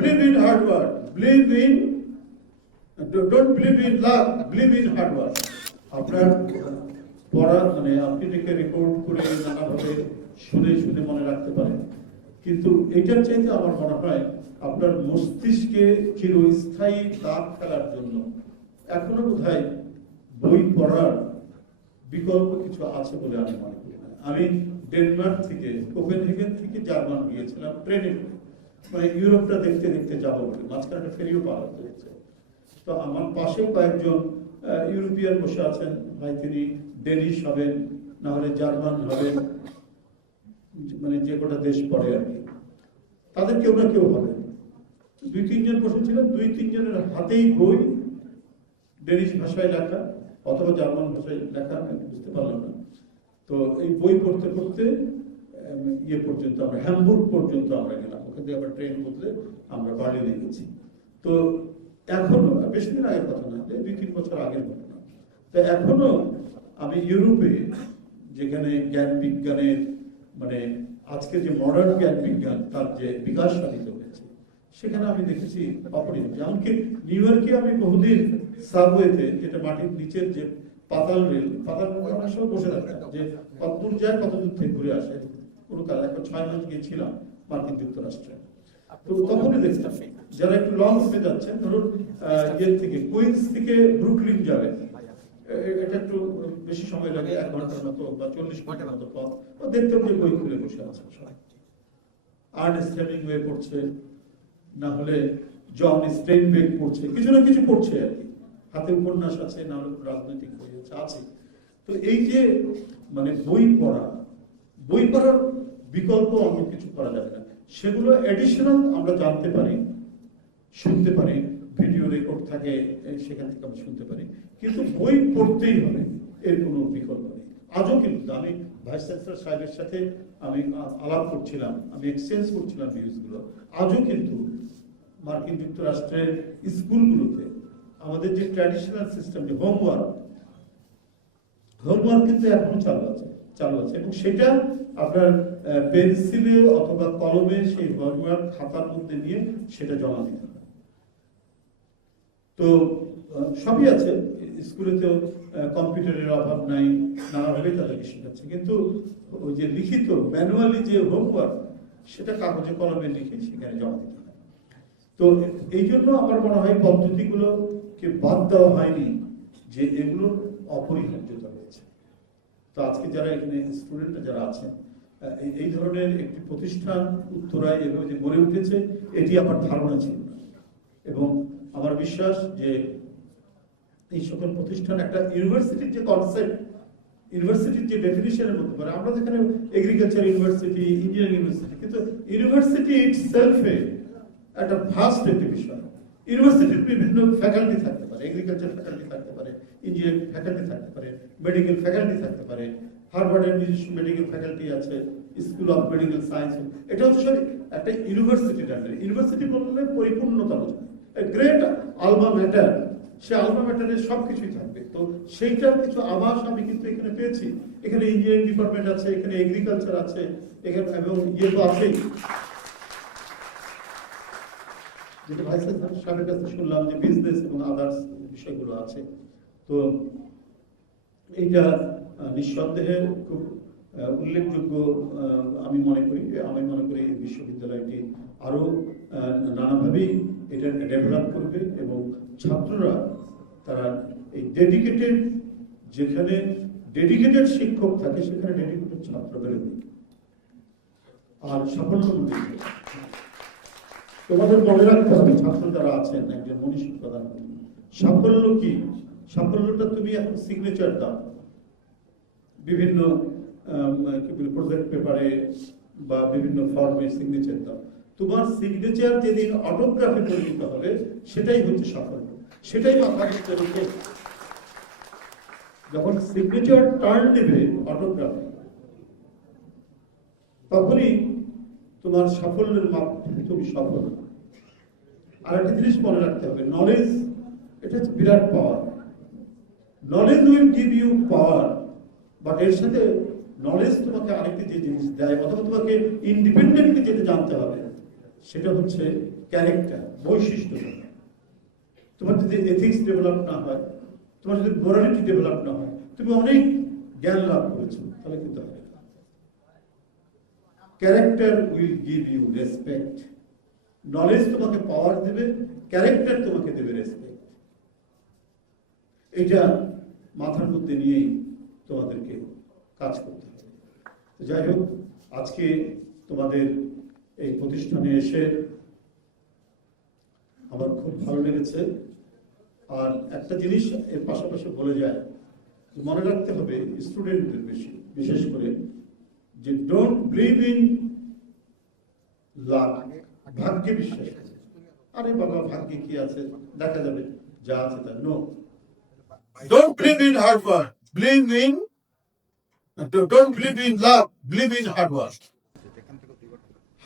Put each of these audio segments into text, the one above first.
believe in hard work, don't believe in luck, believe in hard work. আপনার পড়া মানে আপনি এটাকে রেকর্ড করে নানাভাবে শুনে শুনে মনে রাখতে পারেন, কিন্তু এটার চাইতে আমার মনে হয় আপনার মস্তিষ্কে চিরস্থায়ী দাগ ফেলার জন্য এখনো বোধহয় বই পড়ার বিকল্প কিছু আছে বলে আমি মনে করি না। আমি ডেনমার্ক থেকে কোপেনহেগেন থেকে জার্মান গিয়েছিলাম ট্রেনে, মানে ইউরোপটা দেখতে দেখতে যাবো বলে, মাঝখানে একটা ফেরিও পাওয়া হয়েছে। তো আমার পাশে কয়েকজন ইউরোপিয়ান বসে আছেন, ভাই তিনি ডেনিশ হবেন, না হলে জার্মান হবেন, মানে যে কটা দেশ পড়ে আর কি, তাদের কেউ না কেউ হবে। 2-3 জন বসেছিলেন, 2-3 জনের হাতেই বই, ডেনিশ ভাষায় লেখা অথবা জার্মান ভাষায় লেখা, আমি বুঝতে পারলাম না। তো এই বই পড়তে পড়তে ইয়ে পর্যন্ত আমরা হ্যামবুর্গ পর্যন্ত আমরা গেলাম, ওখান থেকে আবার ট্রেন বদলে আমরা বার্লিনে গেছি। তো এখনো, বেশি দিন আগের কথা না, 2-3 বছর আগের ঘটনা, তো এখনো আমি ইউরোপে যেখানে জ্ঞান বিজ্ঞানের মানে আজকে যে মডার্ন জ্ঞান বিজ্ঞান তার যে বিকাশ সাধিত হয়েছে, সেখানে আমি দেখেছি অপরিহার্য। এমনকি নিউ ইয়র্কে আমি বহুদিন সাবওয়েতে, যেটা মাটির নিচের যে পাতাল রেল, পাতাল অনেক সময় বসে থাকতাম যে কতদূর যায় কতদূর থেকে ঘুরে আসে, কোনো কাল এখন 6 মাস গিয়েছিলাম মার্কিন যুক্তরাষ্ট্রে। তো তখনই দেখতাম যারা একটু লং রুটে যাচ্ছেন, ধরুন ইয়ের থেকে কুইন্স থেকে ব্রুকলিন যাবেন, এটা একটু বেশি সময় লাগে, 1 ঘন্টার মতো বা 40 মিনিটের মতো পথ, ও দেখতাম যে বই খুলে বসে আছে সবাই, আর্নেস্ট হেমিংওয়ে পড়ছে, না হলে জন স্টেইনবেক পড়ছে, কিছু না কিছু পড়ছে আর কি, হাতে উপন্যাস আছে, না হলে রাজনৈতিক বই আছে। তো এই যে মানে বই পড়ার বিকল্প অন্য কিছু করা যাবে না, সেগুলো এডিশনাল আমরা জানতে পারি, শুনতে পারি, ভিডিও রেকর্ড থাকে সেখান থেকে আমরা শুনতে পারি, কিন্তু বই পড়তেই হবে, এর কোনো বিকল্প নেই। আজও কিন্তু আমি ভাইস চ্যান্সেলর সাহেবের সাথে আমি আলাপ করছিলাম, আমি এক্সচেঞ্জ করছিলাম ভিউজগুলো, আজও কিন্তু মার্কিন যুক্তরাষ্ট্রের স্কুলগুলোতে আমাদের যে ট্র্যাডিশনাল সিস্টেম, যে হোমওয়ার্ক কিন্তু এখনো চালু আছে, এবং সেটা আপনার পেন্সিলে অথবা কলমে সেই হোমওয়ার্ক খাতার মধ্যে নিয়ে সেটা জমা দিতে হবে। তো সবই আছে, স্কুলেতেও কম্পিউটারের অভাব নাই, নানাভাবেই তাদেরকে শেখাচ্ছে, কিন্তু ওই যে লিখিত ম্যানুয়ালি যে হোমওয়ার্ক, সেটা কাগজে কলমে লিখে সেখানে জমা দিতে হয়। তো এই জন্য আমার মনে হয় পদ্ধতিগুলোকে বাদ দেওয়া হয়নি, যে এগুলোর অপরিহার্যতা রয়েছে। তো আজকে যারা এখানে স্টুডেন্টরা যারা আছেন, এই ধরনের একটি প্রতিষ্ঠান উত্তরায় এভাবে যে গড়ে উঠেছে, এটি আমার ধারণা ছিল না, এবং আমার বিশ্বাস যে এই সকল প্রতিষ্ঠান একটা ইউনিভার্সিটির যে কনসেপ্ট, ইউনিভার্সিটির যে ডেফিনিশনের মধ্যে পড়ে, আমরা যেখানে এগ্রিকালচার ইউনিভার্সিটি, ইঞ্জিনিয়ারিং ইউনিভার্সিটি, কিন্তু ইউনিভার্সিটি ইটসেলফে একটা ভাস্ট একটি বিষয়। ইউনিভার্সিটির বিভিন্ন ফ্যাকাল্টি থাকতে পারে, এগ্রিকালচার ফ্যাকাল্টি থাকতে পারে, ইঞ্জিনিয়ারিং ফ্যাকাল্টি থাকতে পারে, মেডিকেল ফ্যাকাল্টি থাকতে পারে, হার্ভার্ডের নিজস্ব মেডিকেল ফ্যাকাল্টি আছে, স্কুল অফ মেডিকেল সায়েন্স, এটা হচ্ছে একটা ইউনিভার্সিটির আন্ডারে। ইউনিভার্সিটি বললে পরিপূর্ণতা বোঝায়, গ্রেট আলমা ম্যাটার, সে আলমা ম্যাটারের সবকিছুই থাকবে। তো সেইটার কিছু আভাস আমি কিন্তু এখানে পেয়েছি। এখানে ইঞ্জিনিয়ারিং ডিপার্টমেন্ট আছে, এখানে এগ্রিকালচার আছে, এখানে এবং ইয়ে তো আছেই, যেটা ভাইস চ্যান্সেলর সাহেবের কাছে শুনলাম যে বিজনেস এবং আদার্স বিষয়গুলো আছে। তো এইটা নিঃসন্দেহে খুব উল্লেখযোগ্য আমি মনে করি এই বিশ্ববিদ্যালয়টি আরো নানাভাবেই এটা ডেভেলপ করবে, এবং ছাত্ররা তারা এই ডেডিকেটেড, যেখানে ডেডিকেটেড শিক্ষক থাকে সেখানে ডেডিকেটেড ছাত্র বেরোবে, আর সাফল্য তোমাদের মনে রাখতে হবে, ছাত্র যারা আছেন, একজন মনীষী প্রদান সাফল্য কি, সাফল্যটা তুমি এখন সিগনেচার দাও, বিভিন্ন প্রজেক্ট পেপারে বা বিভিন্ন ফর্মে সিগনেচার দাও, তোমার সিগনেচার যেদিন অটোগ্রাফে পরিণত হবে সেটাই হচ্ছে সাফল্য, সেটাই মাথায় রেখে যখন সিগনেচার টার্ন দেবে অটোগ্রাফে, তখনই তোমার সাফল্যের মাধ্যমে তুমি সফল। আর একটা জিনিস মনে রাখতে হবে, নলেজ, এটা হচ্ছে বিরাট power. Knowledge will give you power, but এর সাথে নলেজ তোমাকে আরেকটি যে জিনিস দেয়, অথবা তোমাকে ইন্ডিপেন্ডেন্টলি যেটা জানতে হবে, সেটা হচ্ছে ক্যারেক্টার, বৈশিষ্ট্য। তোমার যদি এথিক্স ডেভেলপ না হয়, তোমার যদি মোরালিটি ডেভেলপ না হয়, তুমি অনেক জ্ঞান লাভ করেছো, তাহলে কিন্তু হবে না। Character will give you respect. Knowledge তোমাকে পাওয়ার দেবে, ক্যারেক্টার তোমাকে দেবে রেসপেক্ট। এটা মাথার মধ্যে নিয়েই তোমাদেরকে কাজ করতে হবে। যাই হোক, আজকে তোমাদের এই প্রতিষ্ঠানে এসে আমার খুব ভালো লেগেছে। আর একটা জিনিস এর পাশাপাশি বলে যায়, মনে রাখতে হবে স্টুডেন্টদের বিশেষ করে, যে ডোন্ট বিলিভ ইন লাক, ভাগ্যে বিশ্বাস করো। আরে বাবা, ভাগ্যে কি আছে, দেখা যাবে, যা আছে তা। No, don't believe in hard work, don't believe in luck, believe in hard work.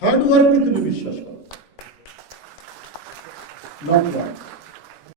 Hard ওয়ার্ককে তুমি বিশ্বাস করো, নট লাক।